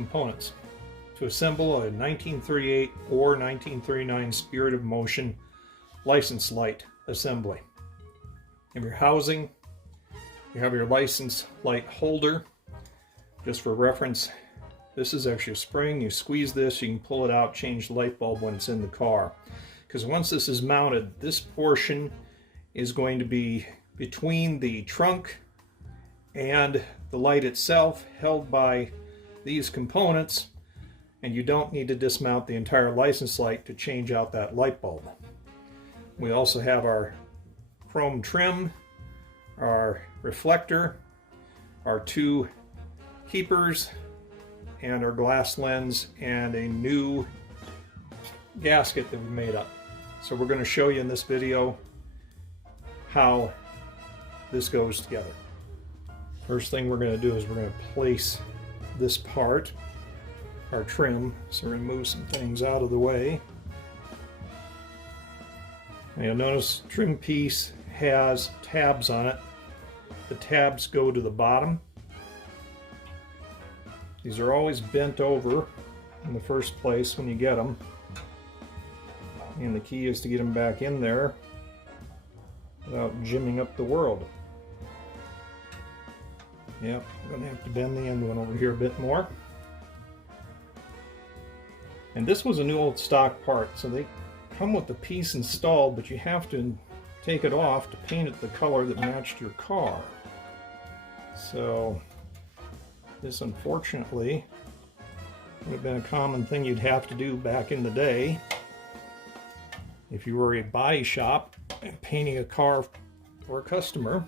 components to assemble a 1938 or 1939 Spirit of Motion license light assembly. You have your housing, you have your license light holder. Just for reference, this is actually a spring. You squeeze this, you can pull it out, change the light bulb when it's in the car. Because once this is mounted, this portion is going to be between the trunk and the light itself, held by these components, and you don't need to dismount the entire license light to change out that light bulb. We also have our chrome trim, our reflector, our two keepers, and our glass lens, and a new gasket that we made up. So we're going to show you in this video how this goes together. First thing we're going to do is we're going to place this part, our trim, so we're going to move some things out of the way. And you'll notice the trim piece has tabs on it. The tabs go to the bottom. These are always bent over in the first place when you get them. And the key is to get them back in there without jimming up the world. Yep, I'm going to have to bend the end one over here a bit more. And this was a new old stock part, so they come with the piece installed, but you have to take it off to paint it the color that matched your car. So this, unfortunately, would have been a common thing you'd have to do back in the day if you were a body shop and painting a car for a customer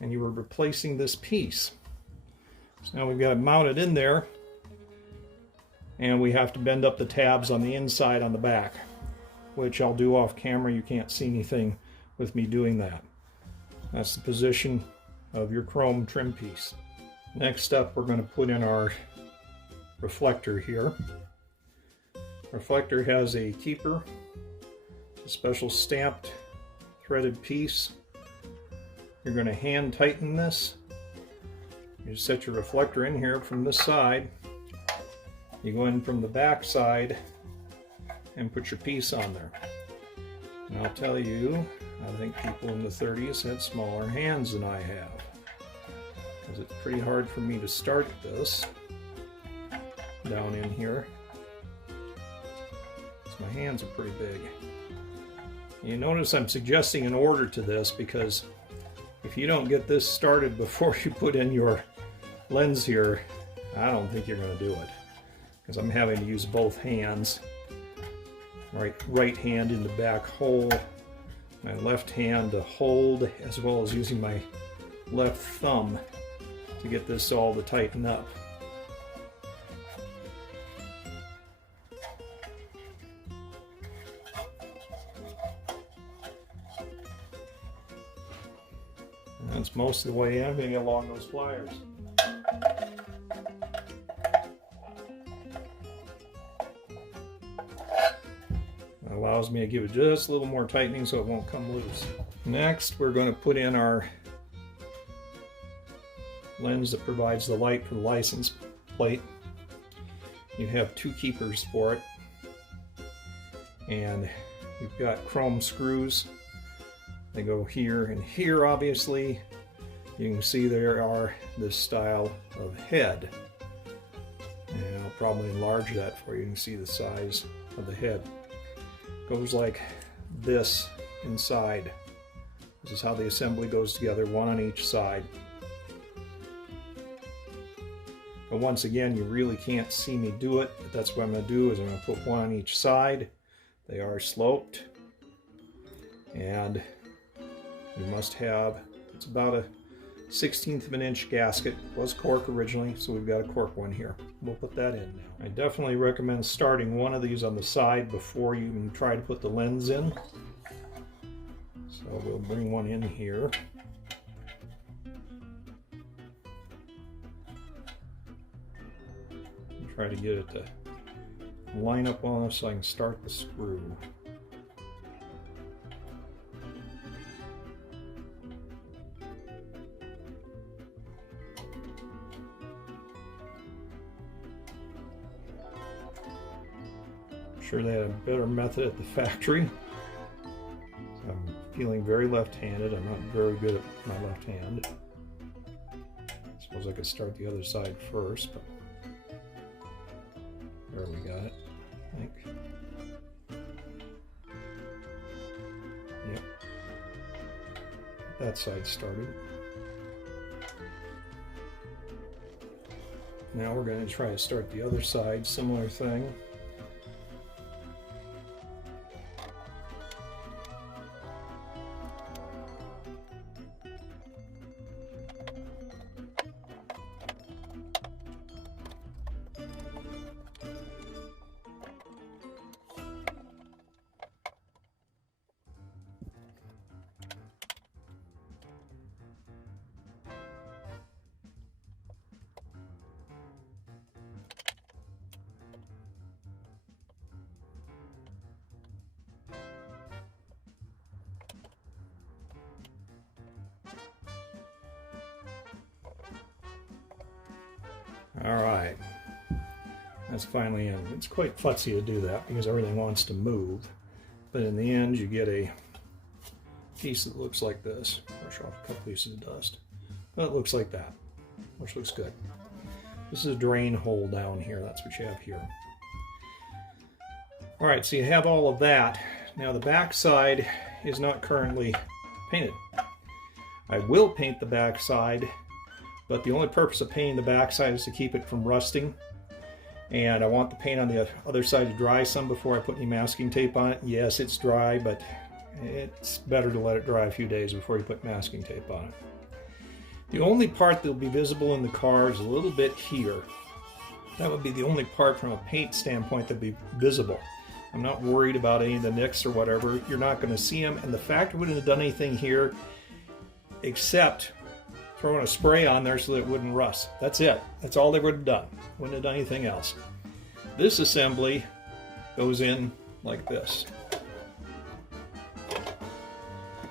and you were replacing this piece. So now we've got it mounted in there, and we have to bend up the tabs on the inside on the back, which I'll do off camera. You can't see anything with me doing that. That's the position of your chrome trim piece. Next up, we're going to put in our reflector here. Reflector has a keeper, a special stamped threaded piece. You're going to hand tighten this. You set your reflector in here from this side. You go in from the back side and put your piece on there. And I'll tell you, I think people in the 30s had smaller hands than I have, because it's pretty hard for me to start this down in here. My hands are pretty big. You notice I'm suggesting an order to this, because if you don't get this started before you put in your lens here, I don't think you're going to do it, because I'm having to use both hands. Right hand in the back hole, my left hand to hold, as well as using my left thumb to get this all to tighten up. That's most of the way in. I'm going to get along those pliers. That allows me to give it just a little more tightening so it won't come loose. Next, we're going to put in our lens that provides the light for the license plate. You have two keepers for it, and you've got chrome screws. They go here and here, obviously. You can see there are this style of head. And I'll probably enlarge that for you. You can see the size of the head. Goes like this inside. This is how the assembly goes together, one on each side. But once again, you really can't see me do it, but that's what I'm going to do, is I'm going to put one on each side. They are sloped. And you must have, it's about a 1/16 of an inch gasket. It was cork originally, so we've got a cork one here. We'll put that in now. I definitely recommend starting one of these on the side before you even try to put the lens in. So we'll bring one in here. And try to get it to line up on us so I can start the screw. Sure they had a better method at the factory. I'm feeling very left-handed. I'm not very good at my left hand. Suppose I could start the other side first, but there we got it, I think. Yep. That side started. Now we're going to try to start the other side, similar thing. Alright, that's finally in. It's quite futzy to do that because everything wants to move, but in the end you get a piece that looks like this. Brush off a couple pieces of dust, but it looks like that, which looks good. This is a drain hole down here, that's what you have here. Alright, so you have all of that. Now the back side is not currently painted. I will paint the back side, but the only purpose of painting the backside is to keep it from rusting. And I want the paint on the other side to dry some before I put any masking tape on it. Yes, it's dry, but it's better to let it dry a few days before you put masking tape on it. The only part that will be visible in the car is a little bit here. That would be the only part from a paint standpoint that would be visible. I'm not worried about any of the nicks or whatever. You're not going to see them, and the factory wouldn't have done anything here except throwing a spray on there so that it wouldn't rust. That's it. That's all they would have done. Wouldn't have done anything else. This assembly goes in like this.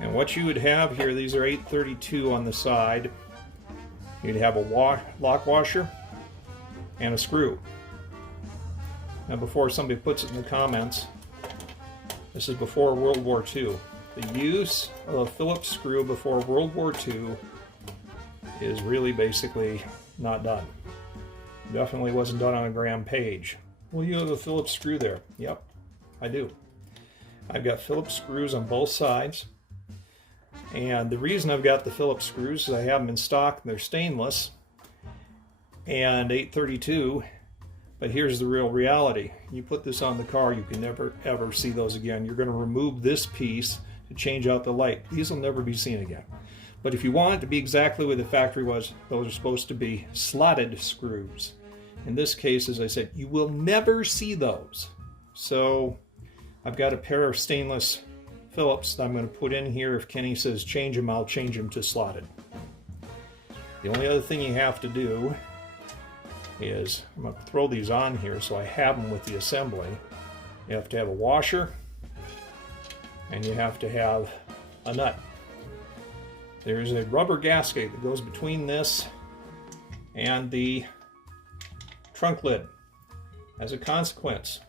And what you would have here, these are 832 on the side. You'd have a lock washer and a screw. Now before somebody puts it in the comments, this is before World War II. The use of a Phillips screw before World War II is really basically not done. Definitely wasn't done on a Graham page. Well, you have a Phillips screw there. Yep, I do. I've got Phillips screws on both sides. And the reason I've got the Phillips screws is I have them in stock. They're stainless and 832. But here's the real reality. You put this on the car, you can never ever see those again. You're going to remove this piece to change out the light. These will never be seen again. But if you want it to be exactly where the factory was, those are supposed to be slotted screws. In this case, as I said, you will never see those. So I've got a pair of stainless Phillips that I'm going to put in here. If Kenny says change them, I'll change them to slotted. The only other thing you have to do is, I'm going to throw these on here so I have them with the assembly. You have to have a washer and you have to have a nut. There's a rubber gasket that goes between this and the trunk lid. As a consequence,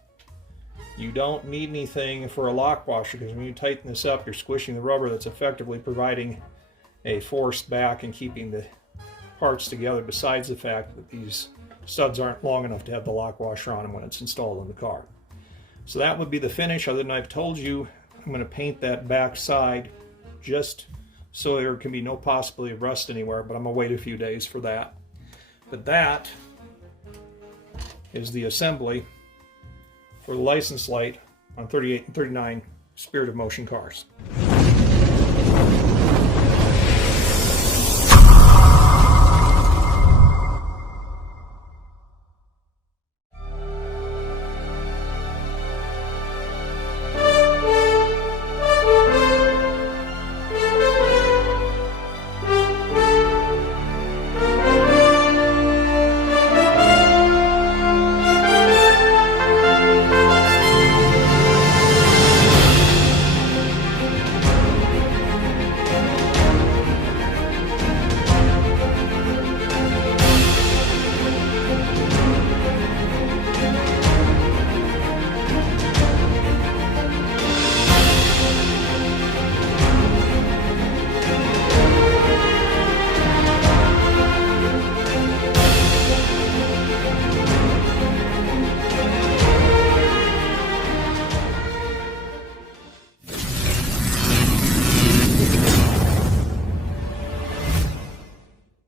you don't need anything for a lock washer because when you tighten this up, you're squishing the rubber that's effectively providing a force back and keeping the parts together, besides the fact that these studs aren't long enough to have the lock washer on them when it's installed in the car. So that would be the finish. Other than I've told you, I'm going to paint that back side just so there can be no possibility of rust anywhere, but I'm going to wait a few days for that. But that is the assembly for the license light on 38 and 39 Spirit of Motion cars.